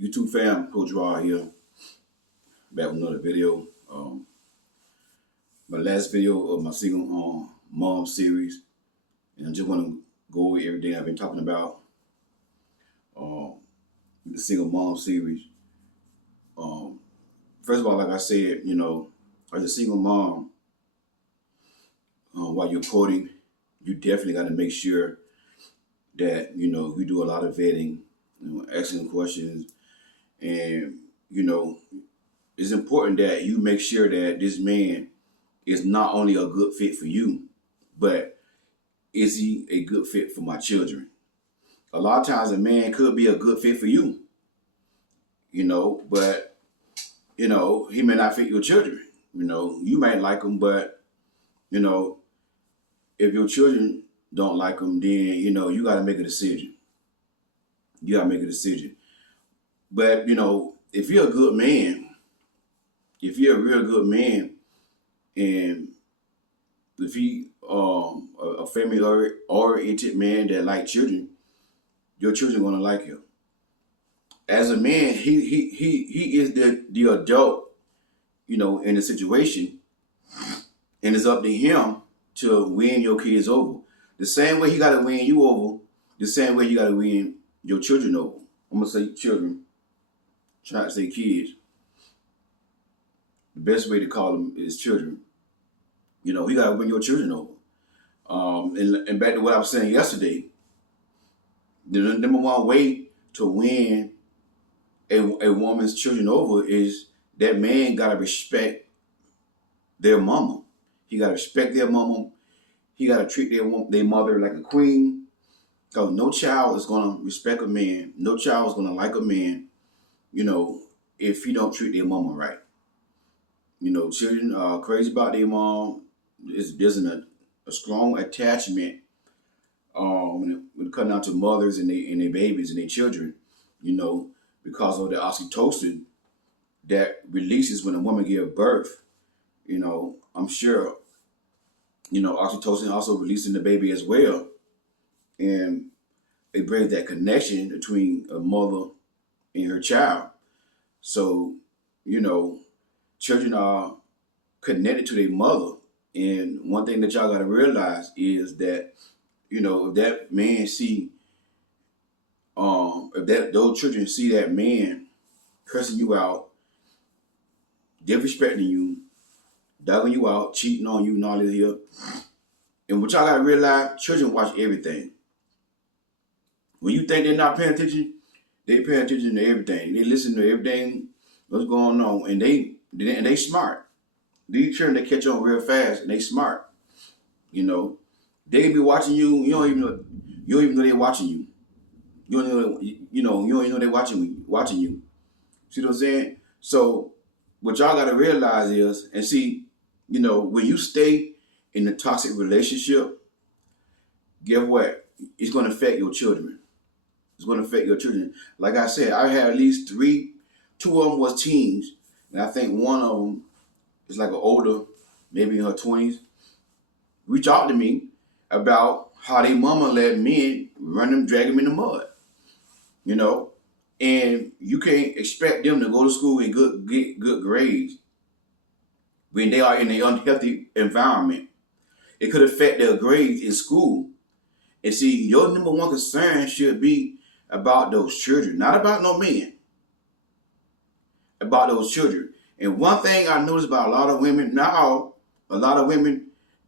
YouTube fam, Coach Raw here, back with another video. My last video of my single mom series, and I just want to go over everything I've been talking about. The single mom series. First of all, like I said, as a single mom, while you're courting, you definitely got to make sure that you do a lot of vetting, asking questions, and it's important that you make sure that this man is not only a good fit for you, but is he a good fit for my children? A lot of times a man could be a good fit for you, but he may not fit your children. You might like him, but if your children don't like him, then you got to make a decision. You got to make a decision. But if you're a good man, if you're a real good man, and if he a family oriented man that like children, your children gonna like him. As a man, he is the adult, in the situation, and it's up to him to win your kids over. The same way he got to win you over, the same way you got to win your children over. I'm gonna say children. Try to say kids. The best way to call them is children. You got to win your children over. And back to what I was saying yesterday, the number one way to win a woman's children over is that man got to respect their mama. He got to respect their mama. He got to treat their mother like a queen. Because no child is going to respect a man. No child is going to like a man, if he don't treat their mama right. Children are crazy about their mom. There's a strong attachment when it comes down to mothers and their babies and their children, because of the oxytocin that releases when a woman gives birth. I'm sure, oxytocin also releasing the baby as well. And it brings that connection between a mother and her child. So, children are connected to their mother. And one thing that y'all got to realize is that, if that man those children see that man cursing you out, disrespecting you, dogging you out, cheating on you, and all this here. And what y'all got to realize, children watch everything. When you think they're not paying attention, they pay attention to everything. They listen to everything what's going on, and they smart. These children, they catch on real fast, and they smart. They be watching you. You don't even know they're watching you. You don't even know they're watching you. See what I'm saying? So what y'all got to realize is, and see, when you stay in a toxic relationship, guess what? It's going to affect your children. It's going to affect your children. Like I said, I had at least two of them was teens, and I think one of them is like an older, maybe in her 20s, reach out to me about how they mama let men run them, drag them in the mud. And you can't expect them to go to school and get good grades when they are in an unhealthy environment. It could affect their grades in school. And see, your number one concern should be about those children, not about no man. About those children. And one thing I noticed about a lot of women now,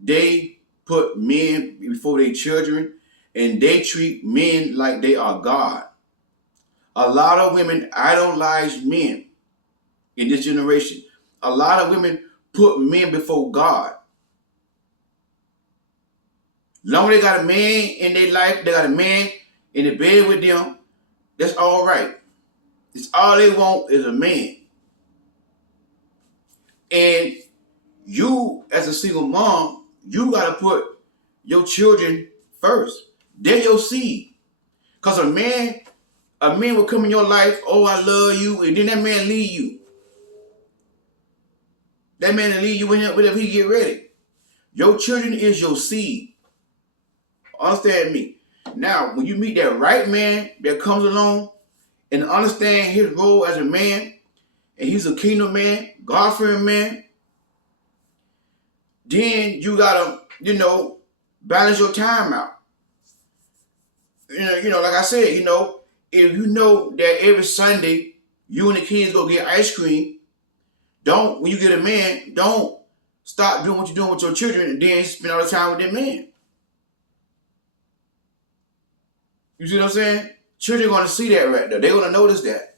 they put men before their children, and they treat men like they are God. A lot of women idolize men in this generation. A lot of women put men before God. Long as they got a man in their life, they got a man in the bed with them, that's all right. It's all they want is a man. And you, as a single mom, you got to put your children first. They're your seed. Because a man will come in your life, oh, I love you, and then that man leave you. That man will leave you whenever he get ready. Your children is your seed. Understand me. Now, when you meet that right man that comes along and understand his role as a man, and he's a kingdom man, God-fearing man, then you gotta, balance your time out. Like I said, if you know that every Sunday you and the kids go get ice cream, when you get a man, don't stop doing what you're doing with your children and then spend all the time with that man. You see what I'm saying? Children are going to see that right there. They're going to notice that.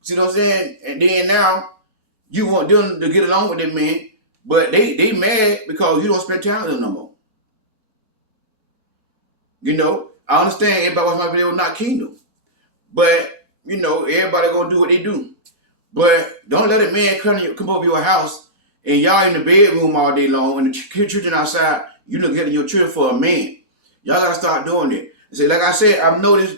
See what I'm saying? And then now you want them to get along with that man, but they mad because you don't spend time with them no more. I understand everybody watch my video, not kingdom. But, everybody going to do what they do. But don't let a man come over your house and y'all in the bedroom all day long and the children outside, you getting your children for a man. Y'all got to start doing it. See, like I said, I've noticed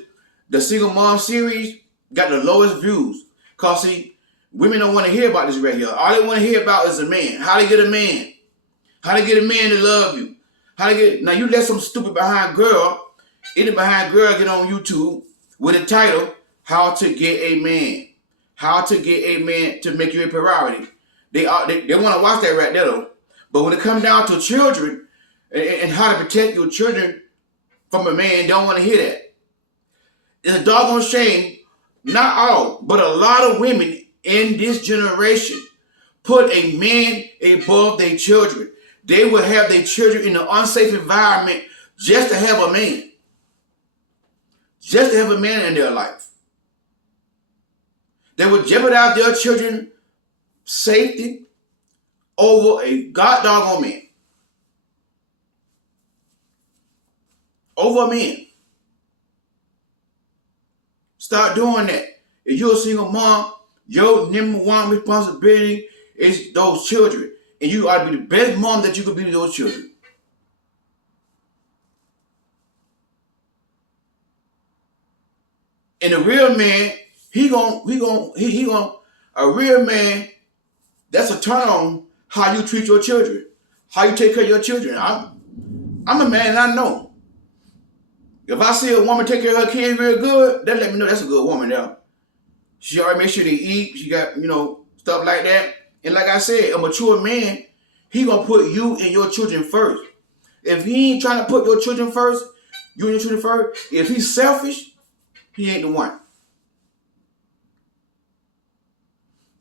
the single mom series got the lowest views. Because, see, women don't want to hear about this right here. All they want to hear about is a man. How to get a man. How to get a man to love you. Now, you let some stupid behind girl get on YouTube with a title, How to Get a Man. How to get a man to make you a priority. They want to watch that right there, though. But when it comes down to children and how to protect your children from a man, don't want to hear that. It's a doggone shame, not all, but a lot of women in this generation put a man above their children. They will have their children in an unsafe environment just to have a man. Just to have a man in their life. They would jeopardize their children's safety over a god doggone man. Over a man. Start doing that. If you're a single mom, your number one responsibility is those children. And you ought to be the best mom that you could be to those children. And a real man, a real man, that's a turn on how you treat your children, how you take care of your children. I'm a man and I know. If I see a woman take care of her kids real good, that let me know that's a good woman there. She already make sure they eat, she got, stuff like that. And like I said, a mature man, he gonna put you and your children first. If he ain't trying to put your children first, you and your children first, if he's selfish, he ain't the one.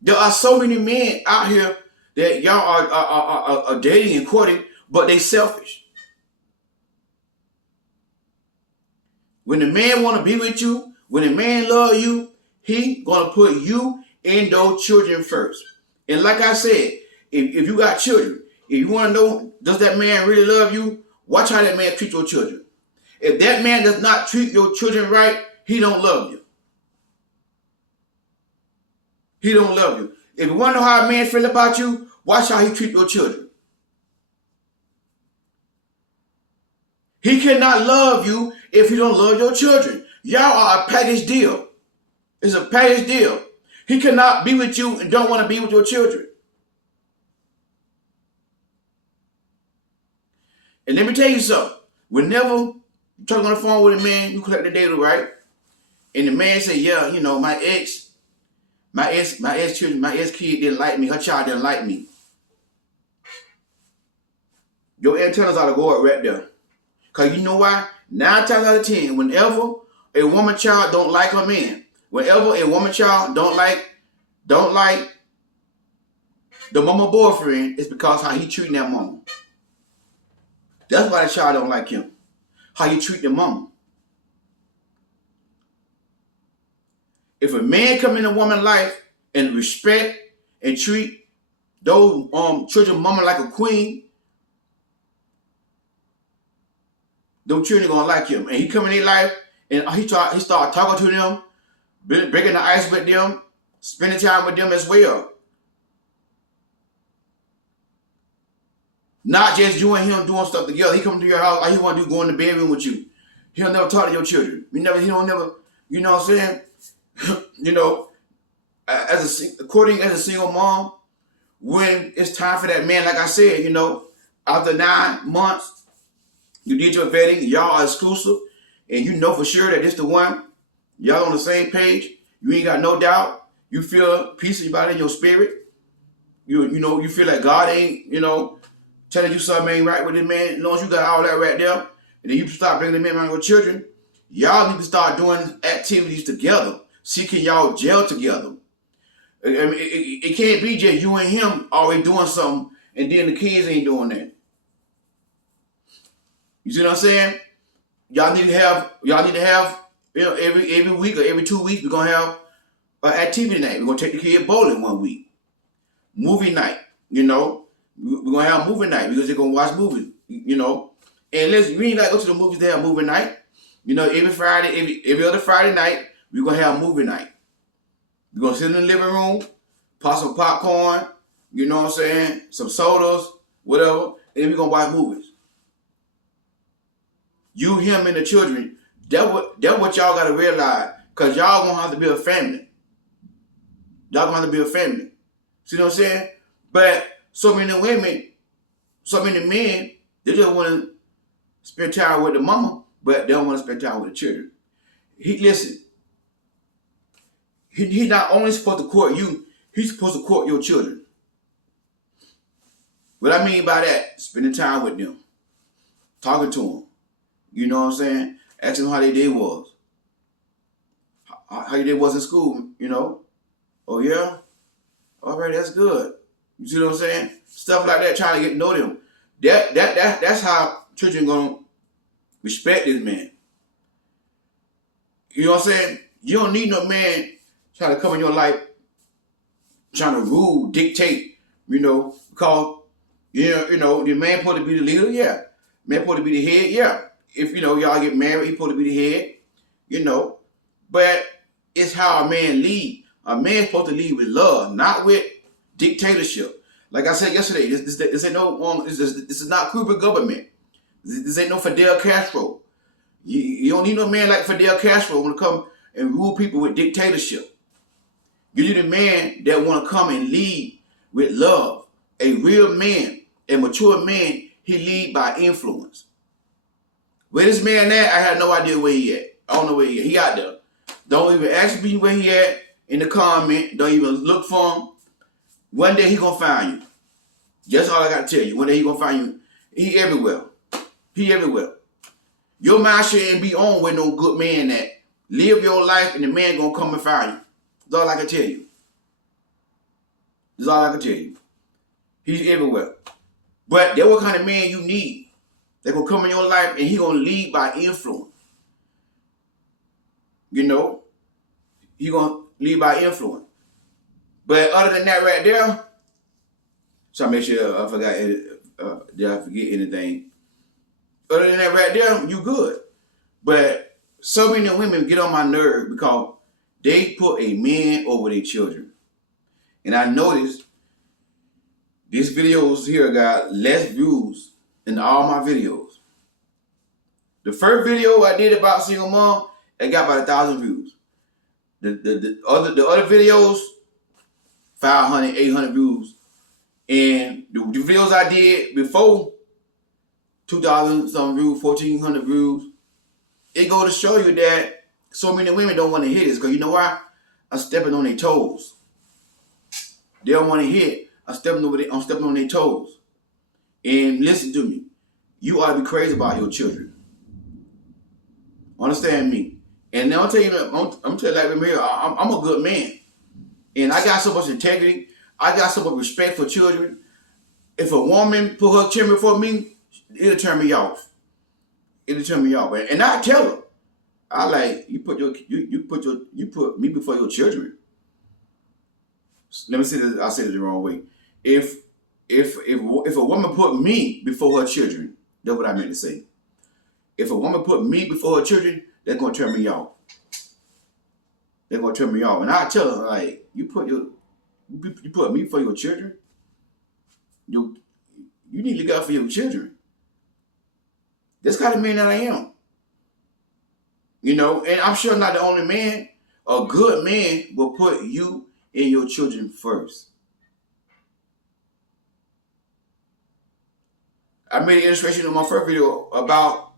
There are so many men out here that y'all are dating and courting, but they selfish. When the man want to be with you, when the man love you, he gonna put you and those children first. And like I said, if you got children, if you want to know, does that man really love you? Watch how that man treat your children. If that man does not treat your children right, he don't love you. He don't love you. If you want to know how a man feel about you, watch how he treat your children. He cannot love you if you don't love your children. Y'all are a package deal. It's a package deal. He cannot be with you and don't want to be with your children. And let me tell you something. Whenever you're talking on the phone with a man, you collect the data, right? And the man say, yeah, my ex kid didn't like me. Her child didn't like me. Your antennas ought to go up right there. Because you know why? 9 times out of 10, whenever a woman child don't like her man, whenever a woman child don't like the mama boyfriend, it's because how he treating that mama. That's why the child don't like him. How you treat the mama. If a man come in a woman's life and respect and treat those children mama like a queen, those children gonna like him. And he come in their life and he start talking to them, breaking the ice with them, spending time with them as well. Not just you and him doing stuff together. He come to your house, all he want to do go in the bedroom with you. He'll never talk to your children. He don't never, you know what I'm saying? According as a single mom, when it's time for that man, like I said, after 9 months, you did your vetting, y'all are exclusive, and you know for sure that this the one, y'all on the same page, You ain't got no doubt. You feel peace about it in your spirit. You feel like God ain't, telling you something ain't right with this man. As long as you got all that right there, and then you start bringing the man around your children, y'all need to start doing activities together. See, can y'all gel together? I mean, it can't be just you and him always doing something, and then the kids ain't doing that. You see what I'm saying? Y'all need to have, every week or every 2 weeks, we're gonna have an activity night. We're gonna take the kid bowling one week. Movie night, we're gonna have movie night because they're gonna watch movies, And listen, we ain't gotta go to the movies to have movie night. Every Friday, every other Friday night, we're gonna have movie night. We're gonna sit in the living room, pop some popcorn, some sodas, whatever, and then we're gonna watch movies. You, him, and the children, that's what y'all gotta realize, because y'all gonna have to be a family. Y'all gonna have to be a family. See what I'm saying? But so many women, so many men, they just want to spend time with the mama, but they don't want to spend time with the children. He's not only supposed to court you, he's supposed to court your children. What I mean by that, spending time with them, talking to them. You know what I'm saying? Asking them how their day was. How your day was in school, Oh, yeah? All right, that's good. You see what I'm saying? Stuff like that, trying to get to know them. That's how children gonna respect this man. You know what I'm saying? You don't need no man trying to come in your life, trying to rule, dictate, because the man supposed to be the leader, yeah. Man supposed to be the head, yeah. If y'all get married, he supposed to be the head, But it's how a man lead. A man's supposed to lead with love, not with dictatorship. Like I said yesterday, this ain't no this is not Cuban government. This ain't no Fidel Castro. You don't need no man like Fidel Castro when it come and rule people with dictatorship. You need a man that want to come and lead with love. A real man, a mature man, he lead by influence. Where this man at, I have no idea where he at. I don't know where he at. He out there. Don't even ask me where he at in the comment. Don't even look for him. One day he gonna find you. That's all I gotta tell you. One day he gonna find you. He everywhere. He everywhere. Your mind shouldn't be on with no good man that. Live your life and the man gonna come and find you. That's all I can tell you. That's all I can tell you. He's everywhere. But that's what kind of man you need. That gonna come in your life and he gonna lead by influence. He gonna lead by influence. But other than that right there, so I make sure I forgot, did I forget anything? Other than that right there, you good. But so many women get on my nerve because they put a man over their children. And I noticed these videos here got less views than all my videos. The first video I did about single mom, it got about 1,000 views. The other videos, 500, 800 views. And the videos I did before, 2,000 some views, 1,400 views. It go to show you that so many women don't want to hear this. Because you know why? I'm stepping on their toes. They don't want to hear it. I'm stepping on their toes. And listen to me. You ought to be crazy about your children. Understand me. And I'll tell you, I'm telling you like here, I'm a good man. And I got so much integrity. I got so much respect for children. If a woman put her children before me, it'll turn me off. It'll turn me off. And I tell her, I like, you put me before your children. Let me say this, I said it the wrong way. If a woman put me before her children, that's what I meant to say. If a woman put me before her children, they're gonna turn me off. They're gonna turn me off. And I tell her, like, you put me before your children, you need to look out for your children. That's kind of man that I am. And I'm sure I'm not the only man. A good man will put you and your children first. I made an illustration in my first video about,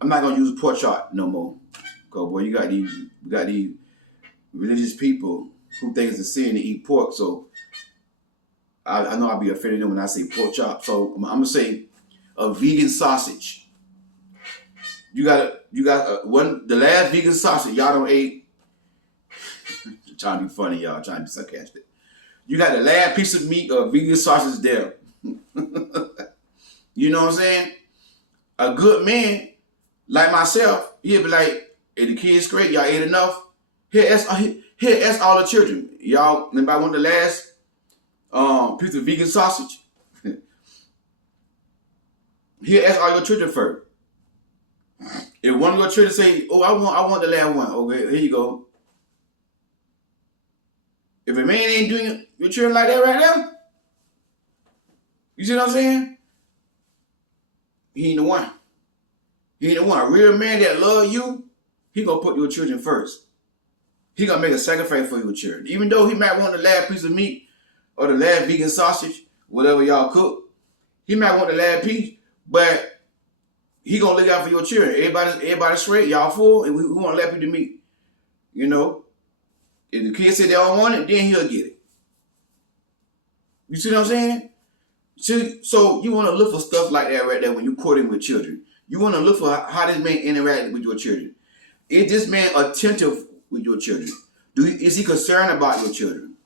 I'm not gonna use pork chop no more. Cause boy, we got these religious people who think it's a sin to eat pork. So I know I'll be offended when I say pork chop. So I'm gonna say a vegan sausage. You got the last vegan sausage y'all don't ate. Trying to be funny, y'all. Trying to be sarcastic. You got the last piece of meat or vegan sausage there. You know what I'm saying? A good man like myself, he'll be like, "Hey, the kids great. Y'all ate enough. Here, ask all the children. Y'all, anybody want the last piece of vegan sausage? Here, ask all your children first. If one of your children say, "Oh, I want the last one," okay, here you go. If a man ain't doing your children like that right now, you see what I'm saying? He ain't the one. He ain't the one. A real man that love you, he gonna put your children first. He gonna make a sacrifice for your children. Even though he might want the last piece of meat or the last vegan sausage, whatever y'all cook, he might want the last piece, but he gonna look out for your children. Everybody straight, y'all full, and we want to let people meet. You know, if the kids say they don't want it, then he'll get it. You see what I'm saying? So you want to look for stuff like that right there when you're courting with children. You want to look for how this man interacted with your children. Is this man attentive with your children? Is he concerned about your children?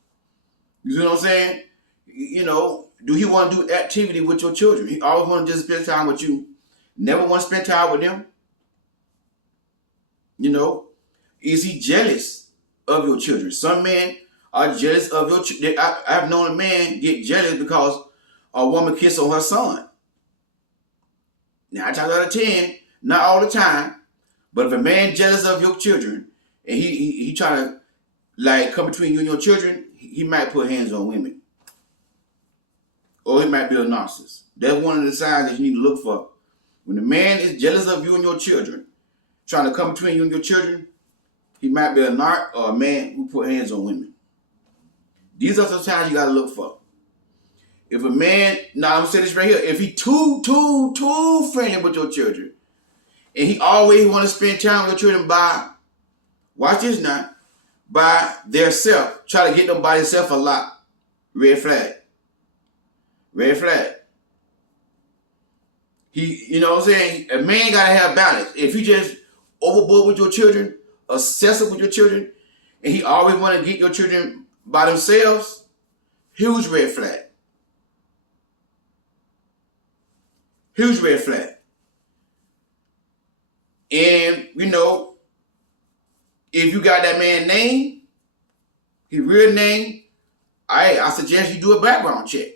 You see what I'm saying? You know, do he want to do activity with your children? He always want to just spend time with you. Never want to spend time with them. You know, is he jealous of your children? Some men are jealous of your children. I've known a man get jealous because a woman kissed on her son. Now, 9 times out of 10, not all the time, but if a man jealous of your children and he trying to like come between you and your children, he might put hands on women. Or he might be a narcissist. That's one of the signs that you need to look for. When the man is jealous of you and your children, trying to come between you and your children, he might be a narc or a man who put hands on women. These are some signs you got to look for. If a man, now I'm saying this right here, if he too friendly with your children, and he always want to spend time with your children by, watch this now, by their self, try to get them by themselves a lot, red flag. Red flag. You know what I'm saying? A man got to have balance. If you just overboard with your children, obsessive with your children, and he always want to get your children by themselves, huge red flag. Huge red flag. And, you know, if you got that man's name, his real name, I suggest you do a background check.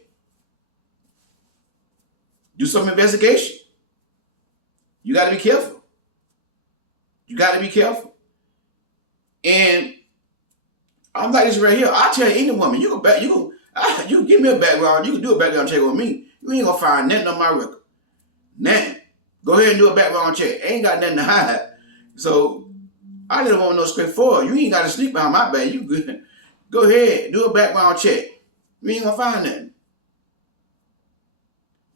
Do some investigation. You got to be careful. You got to be careful. And I'm like this right here. I tell any woman, you can give me a background. You can do a background check on me. You ain't gonna find nothing on my record. Nothing. Go ahead and do a background check. Ain't got nothing to hide. So I just want to know straightforward. You ain't got to sleep behind my back. You good. Go ahead, do a background check. You ain't gonna find nothing.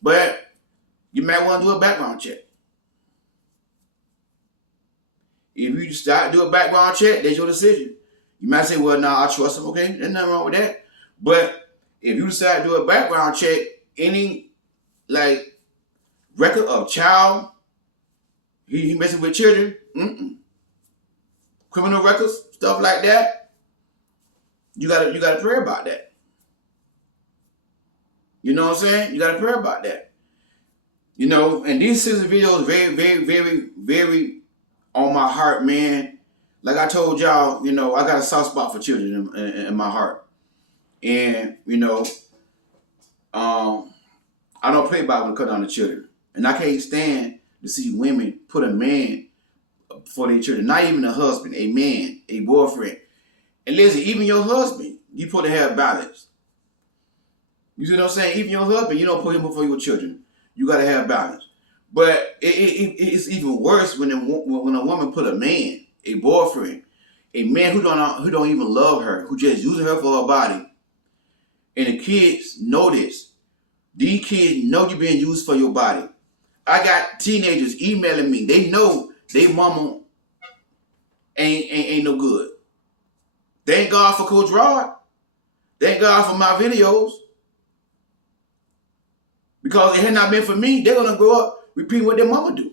But you might want to do a background check. If you start to do a background check, that's your decision. You might say, well, I trust him. Okay, there's nothing wrong with that. But if you decide to do a background check, any like record of child, he messing with children, criminal records, stuff like that, you gotta pray about that. You know what I'm saying? You gotta pray about that. You know, and these series of videos very, very, very, very on my heart, man. Like I told y'all, you know, I got a soft spot for children in my heart. And, you know, I don't play about when it comes down to children. And I can't stand to see women put a man for their children. Not even a husband, a man, a boyfriend. And listen, even your husband, you put to have balance. You see what I'm saying? Even your husband, you don't put him before your children. You got to have balance. But it's even worse when a woman put a man, a boyfriend, a man who don't even love her, who just using her for her body. And the kids know this. These kids know you're being used for your body. I got teenagers emailing me. They know they mama ain't no good. Thank God for Coach Rod. Thank God for my videos. Because it had not been for me, they're going to grow up repeating what their mama do.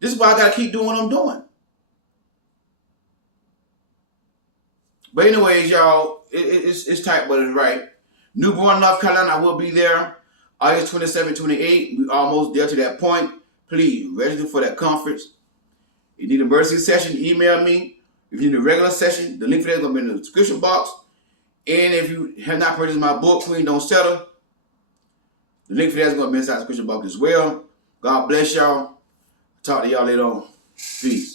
This is why I got to keep doing what I'm doing. But anyways, y'all, it's tight, but it's right. New Braun, North Carolina, I will be there. August 27, 28. We almost there to that point. Please register for that conference. If you need an emergency session, email me. If you need a regular session, the link for that is going to be in the description box. And if you have not purchased my book, Queen Don't Settle, the link for that is going to be inside the description box as well. God bless y'all. Talk to y'all later on. Peace.